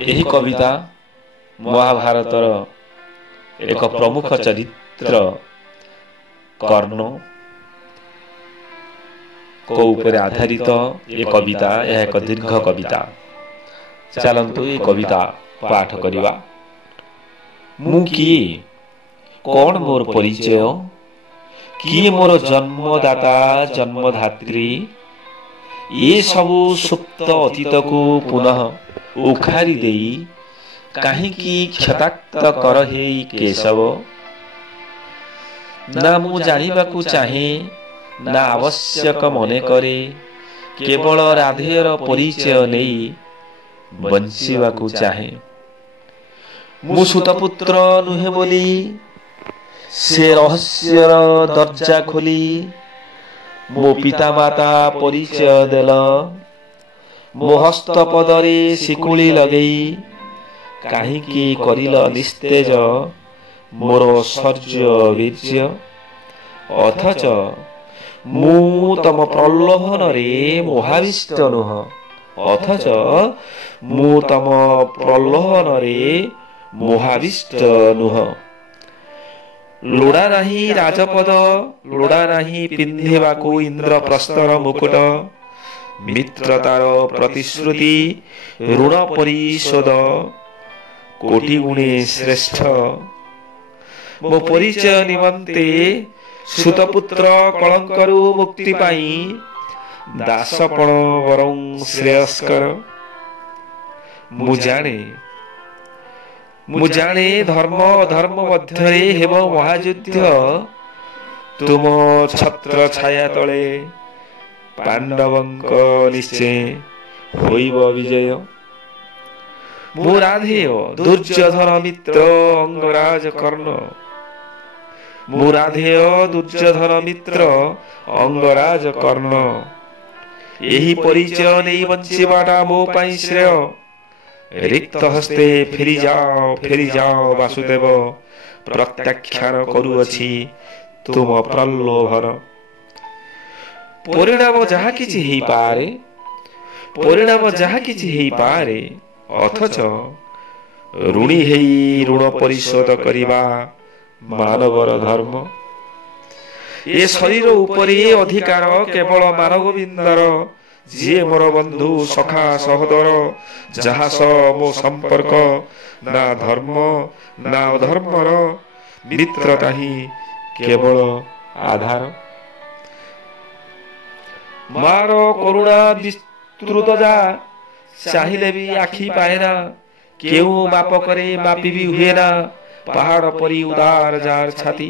ଏହି କବିତା ମହାଭାରତର ଏକ ପ୍ରମୁଖ ଚରିତ୍ର କର୍ଣ୍ଣ को ଉପରେ ଆଧାରିତ ଏ କବିତା। ଏହା ଏକ ଦୀର୍ଘ କବିତା। ଚାଲନ୍ତୁ ଏ କବିତା ପାଠ କରିବା। ମୁଁ କିଏ? କଣ ମୋର ପରିଚୟ? କିଏ ମୋର ଜନ୍ମଦାତା ଜନ୍ମଧାତ୍ରୀ? ଏ ସବୁ ସୁପ୍ତ ଅତୀତକୁ ପୁନଃ ଉଖାରି ଦେଇ କାହିଁକି କ୍ଷତାକ୍ତ କର ହେଇ କେଶବ? ନା ମୁଁ ଜାଣିବାକୁ ଚାହେଁ, ନା ଆବଶ୍ୟକ ମନେ କରେ, କେବଳ ରାଧେୟର ପରିଚୟ ନେଇ ବଞ୍ଚିବାକୁ ଚାହେଁ। ମୁଁ ସୁତପୁତ୍ର ନୁହେଁ ବୋଲି ସେ ରହସ୍ୟର ଦର୍ଜା ଖୋଲି ମୋ ପିତାମାତା ପରିଚୟ ଦେଲ। ମୋ ହସ୍ତପଦରେ ଶିକୁଳି ଲଗେଇ କାହିଁକି କରିଲ ନିସ୍ତେଜ ମୋର ଶୌର୍ଯ୍ୟ ବୀର୍ଯ୍ୟ? ଅଥଚ ମୁଁ ତମ ପ୍ରଲୋଭନରେ ମୋହାବିଷ୍ଟ ନୁହଁ। ଅଥଚ ମୁଁ ତମ ପ୍ରଲୋଭନରେ ମୋହାବିଷ୍ଟ ନୁହଁ। ଲୋଡ଼ା ନାହିଁ ରାଜପଦ, ଲୋଡ଼ା ନାହିଁ ପିନ୍ଧିବାକୁ ଇନ୍ଦ୍ରପ୍ରସ୍ଥର ମୁକୁଟ। ମିତ୍ରତାର ପ୍ରତିଶ୍ରୁତି, ଋଣ ପରିଶୋଧ କୋଟି ଗୁଣେ ଶ୍ରେଷ୍ଠ। ମୋ ପରିଚୟ ନିମନ୍ତେ ସୁତପୁତ୍ର କଳଙ୍କରୁ ମୁକ୍ତି ପାଇଁ ଦାସପଣ ବରଂ ଶ୍ରେୟସ୍କର। ମୁଁ ଜାଣେ ଧର୍ମ ଅଧର୍ମ ମଧ୍ୟରେ ହେବ ମହାଯୁଦ୍ଧ। ତୁମ ଛତ୍ର ଛାୟା ତଳେ ପାଣ୍ଡବଙ୍କ ନିଶ୍ଚୟ ହୋଇବ ବିଜୟ। ମୁଁ ରାଧେୟ ଦୁର୍ଯ୍ୟୋଧନ ମିତ୍ର ଅଙ୍ଗରାଜ କର୍ଣ୍ଣ। ମୁଁ ରାଧେୟ ଦୁର୍ଯ୍ୟୋଧନ ମିତ୍ର ଅଙ୍ଗରାଜ କର୍ଣ୍ଣ। ଏହି ପରିଚୟ ନେଇ ବଞ୍ଚିବାଟା ମୋ ପାଇଁ ଶ୍ରେୟ। ରିକ୍ତ ହସ୍ତେ ଫେରିଯାଅ ବାସୁଦେବ, ପ୍ରତ୍ୟାଖ୍ୟାନ କରୁଅଛି ତୁମ ପ୍ରଲୋଭନ। ପରିଣାମ ଯାହା କିଛି ହେଇପାରେ, ଅଥଚ ଋଣୀ ହେଇ ଋଣ ପରିଶୋଧ କରିବା ମାନବର ଧର୍ମ। ଏ ଶରୀର ଉପରେ ଅଧିକାର କେବଳ ମାନଗୋବିନ୍ଦର, ଯିଏ ମୋର ବନ୍ଧୁ ସଖା ସହୋଦର, ଯାହା ସହ ମୋ ସମ୍ପର୍କ ନା ଧର୍ମ ନା ଅଧର୍ମର, ମିତ୍ରତା ହିଁ କେବଳ ଆଧାର। ମାର କରୁଣା ବିସ୍ତୃତ ଯା ଚାହିଁଲେ ବି ଆଖି ପାଏନା, କେଉଁ ମାପ କରେ ମାପି ବି ହୁଏନା ପାହାଡ଼ ପରି ଉଦାର ଯାର ଛାତି।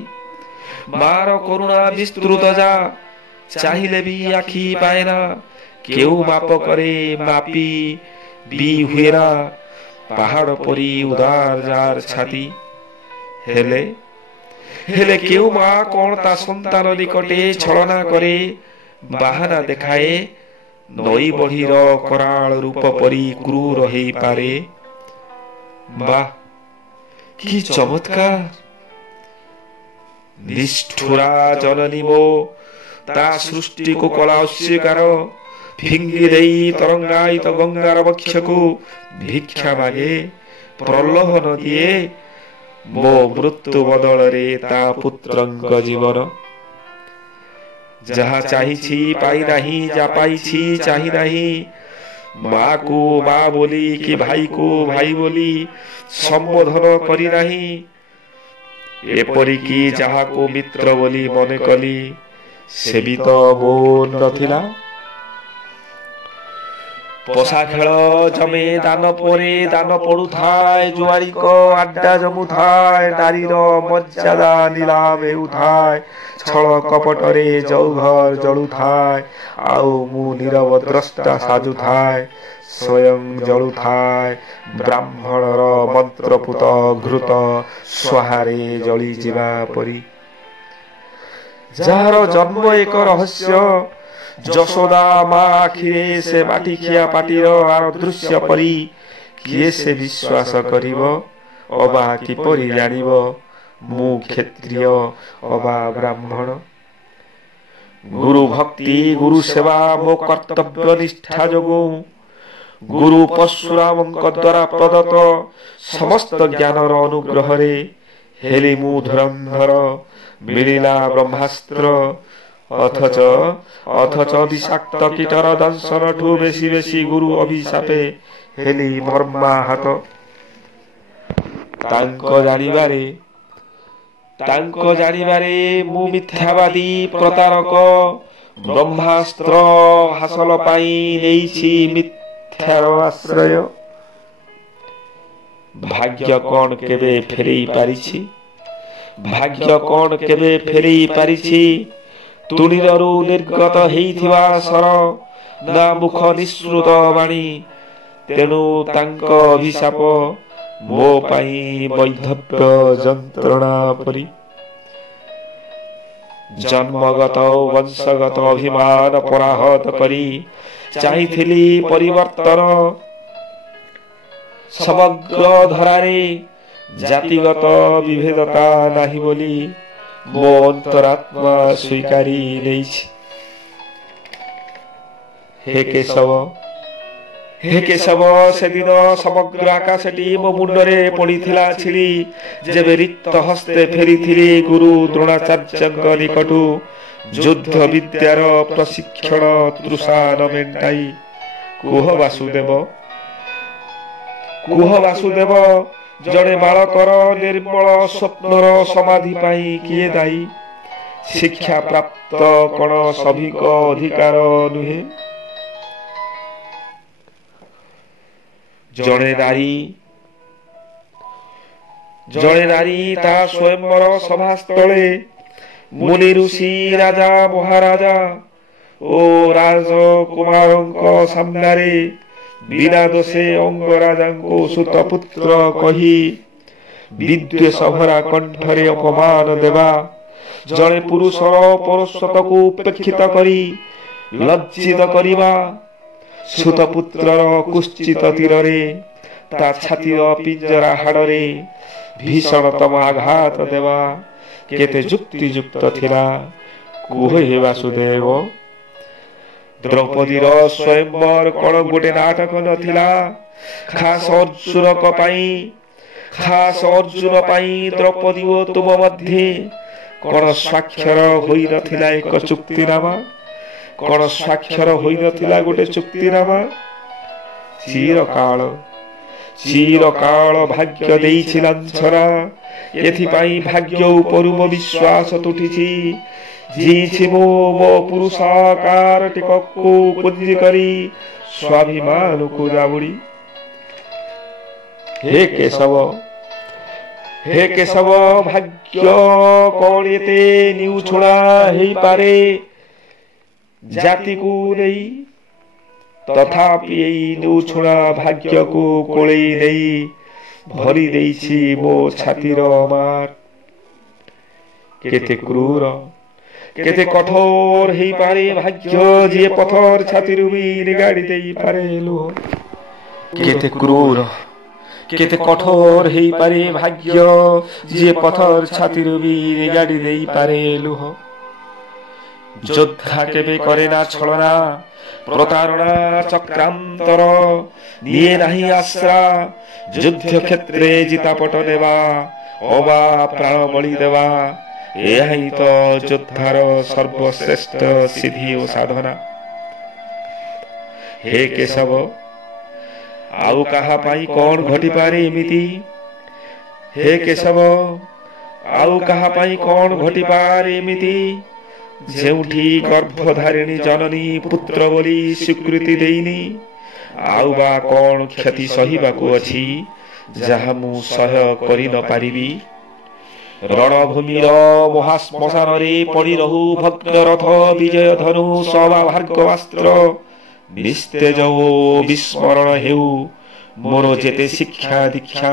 ମାର କରୁଣା ବିସ୍ତୃତ ଯା ଚାହିଁଲେ ବି ଆଖି ପାଏନା, କେଉଁ ମାପ କରେ ମାପି ବି ହୁଏନା ପାହାଡ଼ ପରି ଉଦାର ଯାର ଛାତି। ହେଲେ କେଉଁ ମା କଣ ତା ସନ୍ତାନ ନିକଟେ ଛଳନା କରେ, ବାହାନା ଦେଖାଏ, ନଈ ବଢ଼ିର କରାଳ ରୂପ ପରି କ୍ରୂର ହେଇପାରେ। ବାଃ କି ଚମତ୍କାର! ନିଷ୍ଠୁରା ଜନନୀ ମୋ ତା ସୃଷ୍ଟିକୁ କଳା ଅସ୍ୱୀକାର। ଫିଙ୍ଗି ଦେଇ ତରଙ୍ଗାୟିତ ଗଙ୍ଗାର ବକ୍ଷକୁ ଭିକ୍ଷା ମାଗେ, ପ୍ରଲୋଭନ ଦିଏ ମୋ ମୃତ୍ୟୁ ବଦଳରେ ତା ପୁତ୍ରଙ୍କ ଜୀବନ। ଯାହା ଚାହିଁଛି ପାଇନାହିଁ, ଯା ପାଇଛି ଚାହିଁ ନାହିଁ। ମାକୁ ମା ବୋଲି କି ଭାଇକୁ ଭାଇ ବୋଲି ସମ୍ବୋଧନ କରିନାହିଁ। ଏପରିକି ଯାହାକୁ ମିତ୍ର ବୋଲି ମନେ କଲି, ସେ ବି ତ ମୋର ନଥିଲା। ପୋଷା ଖେଳ ଜମେ ଦାନ ପରେ ଦାନ ପଡୁଥାଏ, ଜୁଆରିଙ୍କ ଆଡ୍ଡା ଜମୁଥାଏ, ନାରୀର ମର୍ଯ୍ୟାଦା ନିଲାମ ହେଉଥାଏ, ଛଳ କପଟରେ ଯୌଘର ଜଳୁଥାଏ, ଆଉ ମୁଁ ନୀରବ ଦ୍ରଷ୍ଟା ସାଜୁଥାଏ। ସ୍ୱୟଂ ଜଳୁଥାଏ ବ୍ରାହ୍ମଣର ମନ୍ତ୍ରପୁତ ଘୃତ ସ୍ୱାହାରେ ଜଳିଯିବା ପରି। ଯାହାର ଜନ୍ମ ଏକ ରହସ୍ୟ, ଯଶୋଦା ମା ଆଖିରେ ସେ ମାଟିଖିଆ ପାଟିର ଆର ଦୃଶ୍ୟ ପରି। କିଏ ସେ ବିଶ୍ୱାସ କରିବ ଅବା କିପରି ଜାଣିବ ମୁଁ କ୍ଷତ୍ରିୟ ଅବା ବ୍ରାହ୍ମଣ? ଗୁରୁ ଭକ୍ତି ଗୁରୁ ସେବା ମୋ କର୍ତ୍ତବ୍ୟ ନିଷ୍ଠା ଯୋଗୁଁ गुरु परशुरामଙ୍କ द्वारा प्रदत्त समस्त ज्ञानर अनुग्रहरे हेली मु धुरंधर मिलिला ब्रह्मास्त्र अथच विषाक्त कीटर दंशन ठू बेसी बेसी गुरु अभिशापे हेली मर्माहत तांको जानिबारे मु मिथ्यावादी प्रतारक ब्रह्मास्त्र हासल पाई नेइछि मिथ्यार आश्रय भाग्य कोन केबे फेरी पारिछि तुणीरु निर्गत हेइथिबा सर ना मुख निश्रुत वाणी तेणु तांक अभिशाप मो पाई वैधव्य जंत्रणा परी जन्मगत वंशगत अभिमान पराहत करी चाहिथिली परिवर्तन समग्र धरारे जातिगत विभेदता नाही बोली मो अंतरात्मा स्वीकारी नेइछि हे केशव से दिन समग्र आकाशटी मो मुंडरे पड़ीथिला छिड़ी जेबे रिक्त हस्ते फेरीथिली गुरु द्रोणाचार्यଙ୍କ निकटू युद्ध विद्यार प्रशिक्षण तृषा न मेंटाई कुह वासुदेव जड़े बालकर निर्मल स्वप्नर समाधि पाई किए दायी शिक्षा प्राप्त कण सभिक अधिकार नुहे जड़े नारी ता स्वयंवर सभास्थले मुनि ऋषि राजा महाराजा ओ राजकुमारଙ୍କ सामनारे बिना दोषे अंगराजाଙ୍କୁ सुतपुत्र कही विद्वेष भरा कंठरे अपमान देवा जड़े पुरुषर पौरुषत्वକୁ उपेक्षित करी लज्जित करिबा सुतपुत्रर कुश्चित तीरे ता छातीर पिंजरा हाड़े भीषणतम आघात देवा केते युक्तियुक्त थिला कुह हे वासुदेव द्रौपदीर स्वयंवर कण गोटे नाटक नथिला खास अर्जुन पाई द्रौपदी ओ तुम मध्य कण स्वाक्षर होई नथिला एक चुक्तिनामा कण स्वाक्षर होई नथिला गोटे चुक्तिनामा चिरकाल भाग्य देइछि लांछना एथिपाई भाग्य उपरु मो विश्वास तुटिछि जीछि मो पुरुषाकार टिककु पुंजी करी स्वाभिमान को जाबुड़ी हे केशव भाग्य कोन एते निउछुणा हेई पारे जाति को नहीं तथापि निउछुणा भाग्य को कोळेई नहीं भरी देइछि मो छातीर मार केते क्रूर केते कठोर हेई पारे भाग्य जे पथर छाती रुबी निगाड़ी देई पारे लुह केते क्रूर केते कठोर हेई पारे भाग्य जे पथर छाती रुबी निगाड़ी देई पारे लुह योद्धा केबे करे ना छलना प्रतारणा चक्रांतर निये नाही आश्रा युद्ध क्षेत्रे जितापट देवा अबा प्राण बलि देवा यही तो योद्धार सर्वश्रेष्ठ सिद्धि और साधना हे केशव आउ कहा पाई कौन घटी पारे एमिति हे केशव आउ कहा पाई कौन घटी पारे एमिति जेउठी गर्भधारिणी जननी पुत्र बोली स्वीकृति देइनी आउ बा कौन क्षति सहिबाकु अछि जहा मु सह करि न पारिबी रणभूमिर महाश्मशान रे पड़ी रहू भग्न रथ विजय धनु सवा भार्गवास्त्र निस्तेज ओ विस्मरण हेउ मोर जेते शिक्षा दीक्षा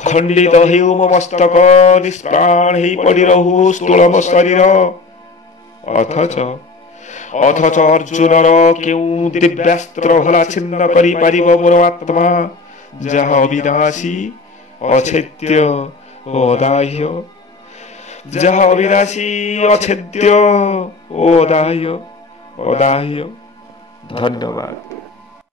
खंडित हेउ मो मस्तक निष्प्राण हेई पड़ी रहू स्थूलम शरीर अथच अर्जुनर केउ दिव्यास्त्र भला छिन्न करि पारिब मोर आत्मा जहा अविनाशी अछेद्य ओदाह्य जहा अविनाशी अछेद्य ओदाह्य धन्यवाद।